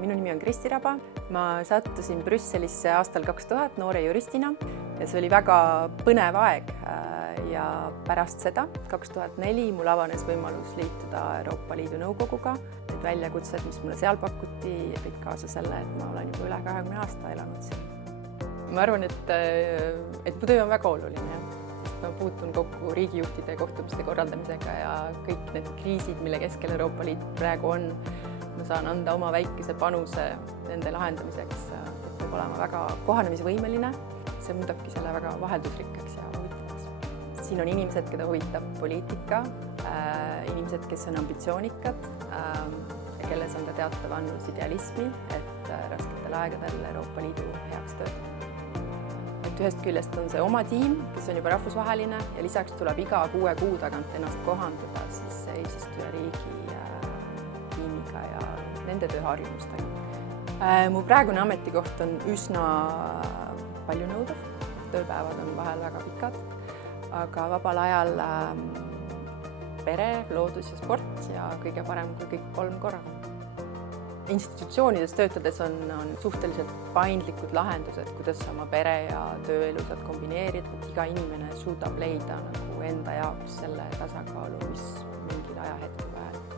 Minu nimi on Kristi Raba. Ma sattusin Brüsselisse aastal 2000 noore juristina ja see oli väga põnev aeg. Ja pärast seda, 2004, mul avanes võimalus liituda Euroopa Liidu Nõukoguga. Need väljakutsed, mis mulle seal pakuti, tõid kaasa selle, et ma olen juba üle 20 aasta elanud siin. Ma arvan, et mu töö on väga oluline. Ma puutun kokku riigijuhtide kohtumiste korraldamisega ja kõik need kriisid, mille keskel Euroopa Liit praegu on, ma saan anda oma väikese panuse nende lahendamiseks, et peab olema väga kohanemisvõimeline. See muudabki selle väga vaheldusrikkaks ja huvitavaks. Siin on inimesed, keda huvitab poliitika, inimesed, kes on ambitsioonikad ja kelles on ka teatav annus idealismi, et rasketel aegadel Euroopa Liidu heaks töötada. Ühest küljest on see oma tiim, kes on juba rahvusvaheline ja lisaks tuleb iga 6 kuu tagant ennast kohandada siis eesistujariigi tiimiga ja nende tööharjumustega. Mu praegune ametikoht on üsna palju nõudev, tööpäevad on vahel väga pikad, aga vabal ajal pere, loodus ja sport ja kõige parem kui kõik 3 korraga. Institutsioonides töötades on suhteliselt paindlikud lahendused, kuidas oma pere ja tööelu saad kombineerida, et iga inimene suudab leida enda jaoks selle tasakaalu, mis mingil ajahetkel vajalik.